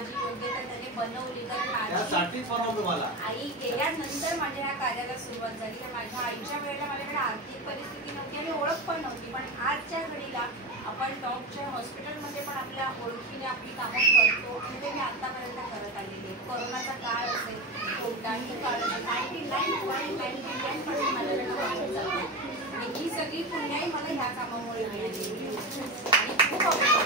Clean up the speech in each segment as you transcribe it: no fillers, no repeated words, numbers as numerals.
माझी योग्यता त्याने बनवली, कारण त्यासाठीच बनवलं मला. आई गेल्यानंतर माझ्या ह्या कार्याला सुरुवात झाली. तर माझ्या आईच्या वेळेला माझ्याकडे आर्थिक परिस्थिती नव्हती आणि ओळख पण नव्हती, पण आजच्या घडीला आपण डॉक्टरच्या हॉस्पिटलमध्ये पण आपल्या ओळखीने आपली कामं करतो आणि ते मी आतापर्यंत करत आलेली आहे. कोरोनाचा काळ असेल, कोणताही काळ असेल, 99.99% माझ्याकडे मागे जातो आणि ही सगळी पुण्याई मला ह्या कामामुळे मिळाली आणि खूप अभिमान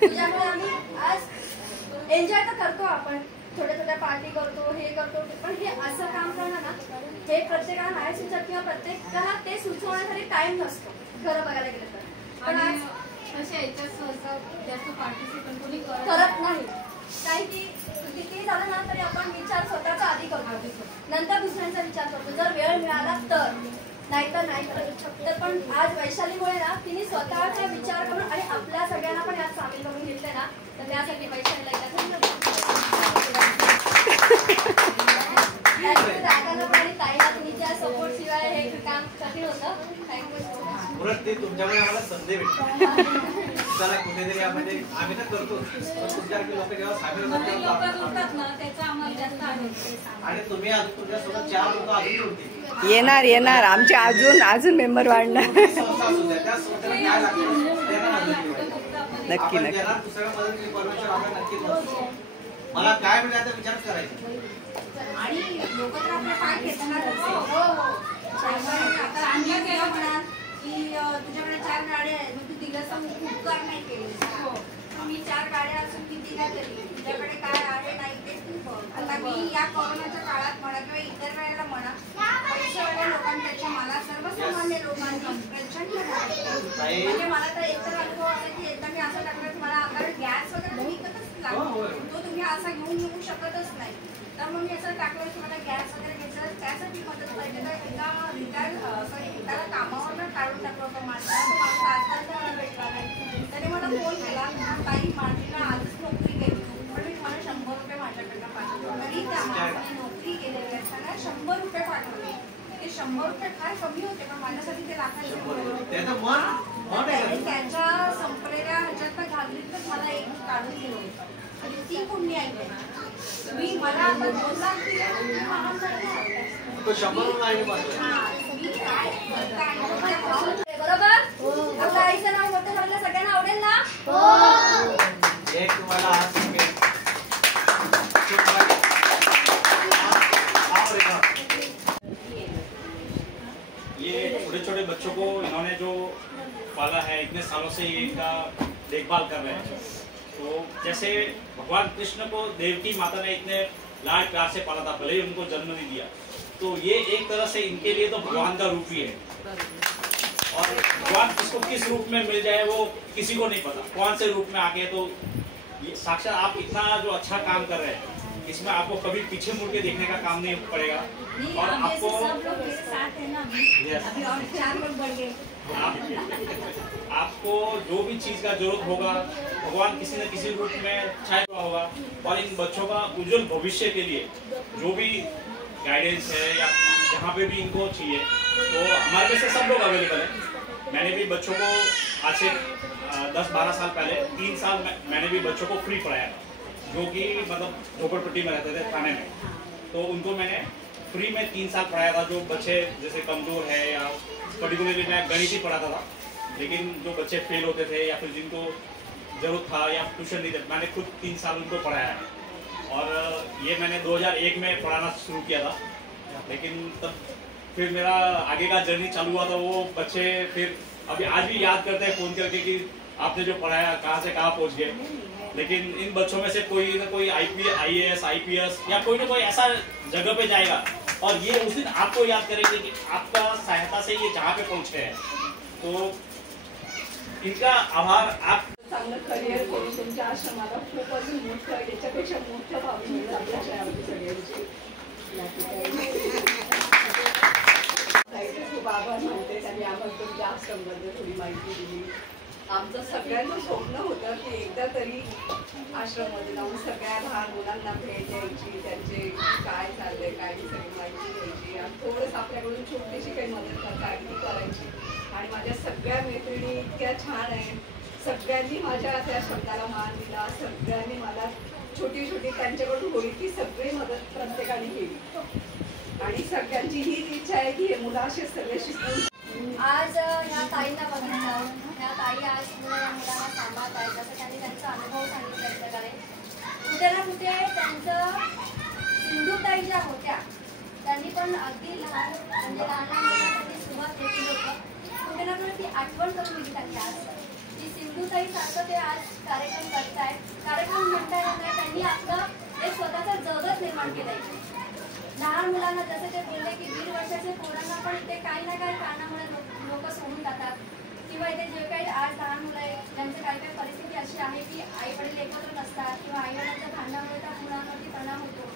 तुझ्यामुळे आम्ही आज एन्जॉय तर करतो, आपण छोट्या छोट्या पार्टी करतो, हे करतो, पण हे असं काम करणं ना, हे प्रत्येकाला नाही सुचत किंवा प्रत्येकाला ते सुचवण्यासाठी टाइम नसतो खरं बघायला गेलं तर. पण आज अशा याच्यात जास्त पार्टिसिपेट कोणी करत नाही. काही की किती झालं ना तरी आपण विचार स्वतःचा आधी करतो, नंतर दुसऱ्यांचा विचार करतो, जर वेळ मिळाला तर, नाहीतर नाही करत. तर पण आज वैशालीमुळे ना तिने स्वतःचा विचार करून आणि आपल्या सगळ्यांना पण यात सामील करून घेतले ना, तर त्यासाठी वैशालीला दादाला पण आणि ताईला तुमच्या सपोर्ट शिवाय हे काम कठीण होतं. थँक्यू. तुमच्यामुळे आम्हाला संधी भेटते. चला कुठेतरी आम्ही तर करतो, तुमच्यासारखे लोक जेव्हा सामील होतात ना त्याचा आम्हाला जास्त आनंद. आणि तुम्ही अजून तुमच्यासोबत 4 लोक अजून जोडतील. येणार येणार आमचे अजून मेंबर वाढणार. नक्की नक्की. मला काय मिळालं तर विचार करायचा आणि लोक तर आपल्या पाय घेतात. आता आम्ही केलं म्हणा की तुझ्याकडे 4 गाड्या आहेत, मग तू दिलासा उपकार नाही केले. मी 4 गाड्या असून मी दिल्या तरी तुझ्याकडे काय आहे नाही ते तू बघ. आता मी या कोरोनाच्या काळात म्हणा किंवा इतर वेळेला म्हणा, पैशावाल्या लोकांपेक्षा मला सर्वसामान्य लोकांनी प्रचंड म्हणजे मला तर एकतर अनुभव आला की एकदा मी असं टाकलं की मला अंगावर गॅस वगैरे विकतच लागतो, तो तुम्ही असा घेऊन येऊ शकतच नाही. तर मग मी असं टाकलं की मला गॅस वगैरे घ्यायचं, त्यासाठी मदत पाहिजे. तर एकाला कामावर काढून टाकलं होतं माझं आजकाल मला भेटला नाही. त्याने मला फोन केला, ताई माझीला आजच नोकरी गेली, पण मी मला 100 रुपये माझ्याकडनं पाठवले. तरी त्या माणसाने नोकरी केलेली असताना 100 रुपये पाठवले. ते 100 रुपये फार कमी होते, पण माझ्यासाठी ते लाखाचे त्याच्या संपलेल्या ह्याच्यात घालून तर मला एक काढून दिलं होतं आणि ती पुण्य आहे. मी मला आता 2 लाख दिले महान बरोबर. आपल्या आईचं नाव मोठं झालं सगळ्यांना आवडेल ना. ये छोटे छोटे बच्चों को इन्होंने जो पाला है, इतने सालों से ये इनका देखभाल कर रहे हैं. तो जैसे भगवान कृष्ण को देवकी माता ने इतने लाड प्यार से पाला था, भले ही उनको जन्म नहीं दिया, तो ये एक तरह से इनके लिए तो भगवान का रूप ही है. और भगवान किसको किस रूप में मिल जाए वो किसी को नहीं पता, कौन से रूप में आके. तो ये साक्षात आप इतना जो अच्छा काम कर रहे हैं, इसमें आपको कभी पीछे मुड़ के देखने का काम नहीं पड़ेगा. और आपको आपको जो भी चीज का जरूरत होगा, भगवान किसी न किसी रूप में छाया हुआ होगा. और इन बच्चों का उज्जवल भविष्य के लिए जो भी गाइडेंस है या जहाँ पे भी इनको चाहिए, तो हमारे में से सब लोग अवेलेबल हैं. मैंने भी बच्चों को आज से 10-12 साल पहले 3 साल मैंने भी बच्चों को फ्री पढ़ाया था, जो कि मतलब झोपड़पट्टी में रहते थे थाने में. तो उनको मैंने फ्री में 3 साल पढ़ाया था. जो बच्चे जैसे कमजोर है या पर्टिकुलरली मैं गणित ही पढ़ाता था, लेकिन जो बच्चे फेल होते थे या फिर जिनको जरूरत था या ट्यूशन नहीं थे, मैंने खुद 3 साल उनको पढ़ाया है. और ये मैंने 2001 में पढ़ाना शुरू किया था, लेकिन तब फिर मेरा आगे का जर्नी चालू हुआ था. वो बच्चे फिर अभी आज भी याद करते हैं फ़ोन करके कि आपने जो पढ़ाया कहाँ से कहाँ पहुँच गए. लेकिन इन बच्चों में से कोई ना कोई IAS IPS या कोई ना कोई ऐसा जगह पे जाएगा और ये उस दिन आपको याद करेंगे कि आपका सहायता से ये जहाँ पे पहुँचे हैं. तो इनका आभार. आप चांगलं करिअर करून तुमच्या आश्रमाला खूप अजून मोठं याच्यापेक्षा मोठं भावी मिळेल आपल्या शहरामध्ये सगळ्यांची. खूप आभार मानते त्यांनी आम्हाला तुमच्या आश्रमबद्दल थोडी माहिती दिली. आमचं सगळ्यांचं स्वप्न होतं की एकदा तरी आश्रममध्ये जाऊन सगळ्या लहान मुलांना भेट द्यायची, त्यांचे काय चाललंय काय सगळी माहिती घ्यायची या, थोडंसं आपल्याकडून छोटीशी काही मदत करता ती करायची. आणि माझ्या सगळ्या मैत्रिणी इतक्या छान आहेत, सगळ्यांनी माझ्या त्या शब्दाला मान दिला, सगळ्यांनी मला छोटी छोटी त्यांच्याकडून होईल ती सगळी मदत प्रत्येकाने केली. आणि सगळ्यांची हीच इच्छा आहे की हे मुलं असे सगळे शिकून. आज ह्या ताईंना बघितलं, ह्या ताई आज या मुलांना सांभाळत आहेत. जसं त्यांनी त्यांचा अनुभव सांगितला त्याच्याकडे कुठे ना कुठे त्यांचं सिंधुताई ज्या होत्या त्यांनी पण अगदी लहान म्हणजे लहान मुलांसाठी सुरुवात केली होतं. कुठे ना कुठे ती आठवण करून दिली त्यांनी आज की सिंधुताई सारखं ते आज कार्यक्रम करतायत. कार्यक्रम म्हणता येत नाही, त्यांनी आपलं एक स्वतःचं जगत निर्माण केलंय. लहान मुलांना जसं ते बोलले की 1.5 वर्षाचे पोरांना पण इथे काही ना काही कारणामुळे लोक सोडून जातात किंवा इथे जे काही आज लहान मुलं आहेत त्यांची काही काही परिस्थिती अशी आहे की आई वडील एकत्र नसतात किंवा आई वडिलांच्या भांडणामुळे त्या मुलांवरती परिणाम होतो.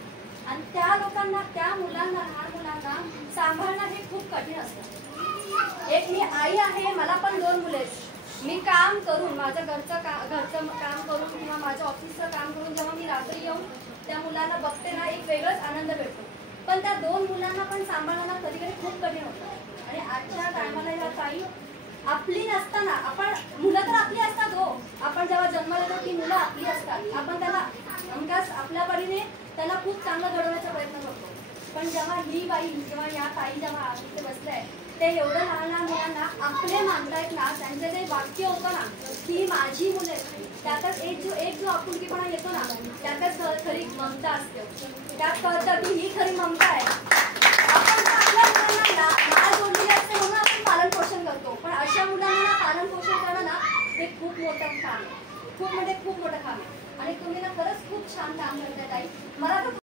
आणि त्या लोकांना, त्या मुलांना, लहान मुलांना सांभाळणं हे खूप कठीण असतं. एक मी आई आहे, मला पण 2 मुले आहेत. मी काम करून, माझं घरचं काम करून किंवा माझं ऑफिसचं काम करून जेव्हा मी रात्री येऊन त्या मुलांना बघते ना, एक वेगळाच आनंद भेटतो. पण त्या 2 मुलांना पण सांभाळणं कधी कधी खूप कठीण होतं. आणि आजच्या टायमाला ह्या ताई आपली नसताना, आपण मुलं तर आपली असतात हो, आपण जेव्हा जन्माला येतो ती मुलं आपली असतात, आपण त्यांना हमखास आपल्या परीने त्यांना खूप चांगलं घडवण्याचा प्रयत्न करतो. पण जेव्हा ही बाई किंवा या ताई जेव्हा इथे बसल्या ते एवढं लहान लहान मुलांना आपले मानतायत ना, त्यांचे जे वाक्य होतं ना ही माझी मुलं आहेत, त्यातच एक जो आपुलकीपणा येतो ना, त्यातच खरी ममता असते. त्यात कळतं की ही खरी ममता आहे. आपण आपल्या मुलांना लाल जोडलेली असते म्हणून आपण पालन पोषण करतो, पण अशा मुलांना पालन पोषण करणं ना हे खूप मोठं काम आहे, खूप मोठं काम आहे. आणि तुम्ही ना खरंच खूप छान काम करताय ताई. मला तर